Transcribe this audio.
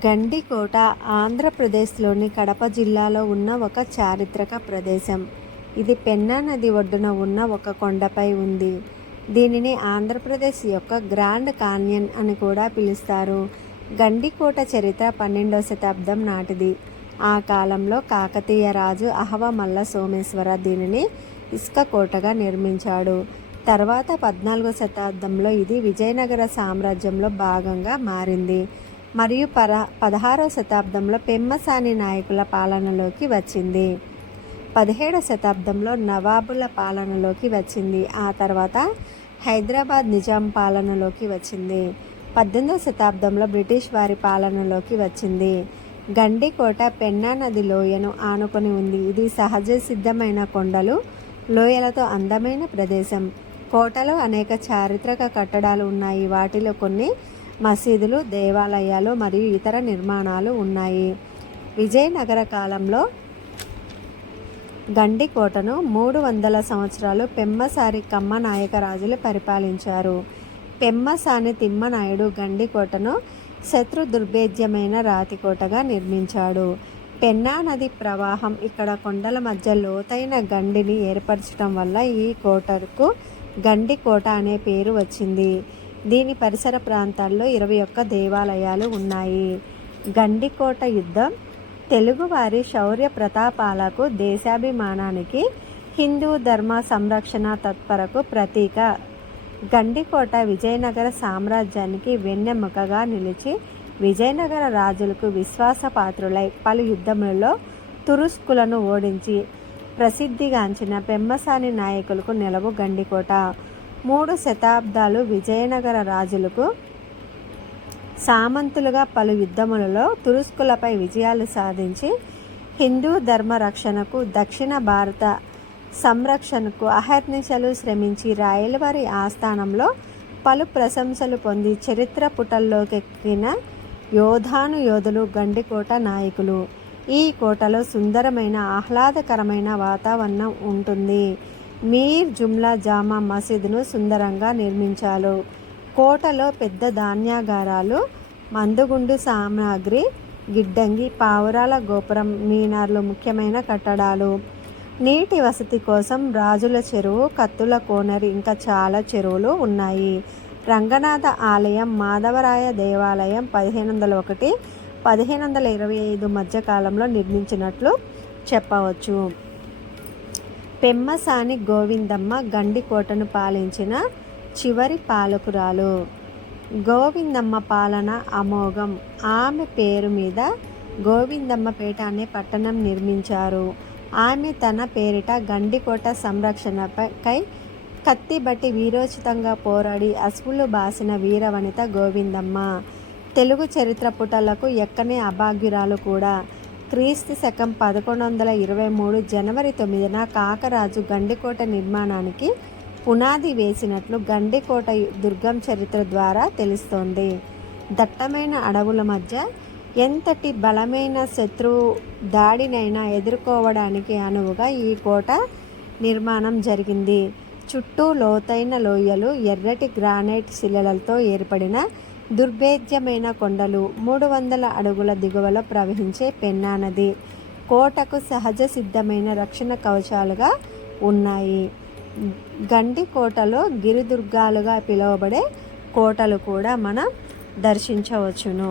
గండికోట ఆంధ్రప్రదేశ్లోని కడప జిల్లాలో ఉన్న ఒక చారిత్రక ప్రదేశం. ఇది పెన్నా నది ఒడ్డున ఉన్న ఒక కొండపై ఉంది. దీనిని ఆంధ్రప్రదేశ్ యొక్క గ్రాండ్ కాన్యన్ అని కూడా పిలుస్తారు. గండికోట చరిత్ర 12వ శతాబ్దం నాటిది. ఆ కాలంలో కాకతీయ రాజు అహవమల్ల సోమేశ్వర దీనిని ఇసుక కోటగా నిర్మించాడు. తర్వాత 14వ శతాబ్దంలో ఇది విజయనగర సామ్రాజ్యంలో భాగంగా మారింది మరియు 16వ శతాబ్దంలో పెమ్మసాని నాయకుల పాలనలోకి వచ్చింది. 17వ శతాబ్దంలో నవాబుల పాలనలోకి వచ్చింది. ఆ తర్వాత హైదరాబాద్ నిజాం పాలనలోకి వచ్చింది. 18వ శతాబ్దంలో బ్రిటిష్ వారి పాలనలోకి వచ్చింది. గండికోట పెన్నా నది లోయను ఆనుకొని ఉంది. ఇది సహజ సిద్ధమైన కొండలు, లోయలతో అందమైన ప్రదేశం. కోటలో అనేక చారిత్రక కట్టడాలు ఉన్నాయి. వాటిలో కొన్ని మసీదులు, దేవాలయాలు మరియు ఇతర నిర్మాణాలు ఉన్నాయి. విజయనగర కాలంలో గండికోటను 300 సంవత్సరాలు పెమ్మసారి కమ్మనాయక రాజులు పరిపాలించారు. పెమ్మసాని తిమ్మనాయుడు గండికోటను శత్రు దుర్భేద్యమైన రాతికోటగా నిర్మించాడు. పెన్నా నది ప్రవాహం ఇక్కడ కొండల మధ్య లోతైన గండిని ఏర్పరచడం వల్ల ఈ కోటకు గండికోట అనే పేరు వచ్చింది. దీని పరిసర ప్రాంతాల్లో 21 దేవాలయాలు ఉన్నాయి. గండికోట యుద్ధం తెలుగువారి శౌర్య ప్రతాపాలకు, దేశాభిమానానికి, హిందూ ధర్మ సంరక్షణ తత్పరకు ప్రతీక. గండికోట విజయనగర సామ్రాజ్యానికి వెన్నెముకగా నిలిచి విజయనగర రాజులకు విశ్వాసపాత్రులై పలు యుద్ధములలో తురుస్కులను ఓడించి ప్రసిద్ధిగాంచిన పెమ్మసాని నాయకులకు నెలవు గండికోట. 3 శతాబ్దాలు విజయనగర రాజులకు సామంతులుగా పలు యుద్ధములలో తురుస్కులపై విజయాలు సాధించి హిందూ ధర్మ రక్షణకు, దక్షిణ భారత సంరక్షణకు అహర్నిశలు శ్రమించి రాయలవారి ఆస్థానంలో పలు ప్రశంసలు పొంది చరిత్ర పుటల్లోకెక్కిన యోధులు గండికోట నాయకులు. ఈ కోటలో సుందరమైన ఆహ్లాదకరమైన వాతావరణం ఉంటుంది. మీర్ జుమ్లా జామా మసీదును సుందరంగా నిర్మించారు. కోటలో పెద్ద ధాన్యాగారాలు, మందుగుండు సామాగ్రి, గిడ్డంగి, పావురాల గోపురం, మీనార్లు ముఖ్యమైన కట్టడాలు. నీటి వసతి కోసం రాజుల చెరువు, కత్తుల కోనరి, ఇంకా చాలా చెరువులు ఉన్నాయి. రంగనాథ ఆలయం, మాధవరాయ దేవాలయం 1501-1525 మధ్య కాలంలో నిర్మించినట్లు చెప్పవచ్చు. పెమ్మసాని గోవిందమ్మ గండికోటను పాలించిన చివరి పాలకురాలు. గోవిందమ్మ పాలన అమోఘం. ఆమె పేరు మీద గోవిందమ్మపేట అనే పట్టణం నిర్మించారు. ఆమె తన పేరిట గండికోట సంరక్షణకై కత్తిబట్టి వీరోచితంగా పోరాడి అసువులు బాసిన వీరవనిత గోవిందమ్మ. తెలుగు చరిత్ర పుటలకు ఎక్కని అభాగ్యురాలు కూడా. క్రీస్తు శకం 1123 జనవరి 9న కాకరాజు గండికోట నిర్మాణానికి పునాది వేసినట్లు గండికోట దుర్గం చరిత్ర ద్వారా తెలుస్తోంది. దట్టమైన అడవుల మధ్య ఎంతటి బలమైన శత్రువు దాడినైనా ఎదుర్కోవడానికి అనువుగా ఈ కోట నిర్మాణం జరిగింది. చుట్టూ లోతైన లోయలు, ఎర్రటి గ్రానైట్ శిలలతో ఏర్పడిన దుర్భేద్యమైన కొండలు, 300 అడుగుల దిగువలో ప్రవహించే పెన్నా నది కోటకు సహజ సిద్ధమైన రక్షణ కవచాలుగా ఉన్నాయి. గండికోటలో గిరిదుర్గాలుగా పిలువబడే కోటలు కూడా మనం దర్శించవచ్చును.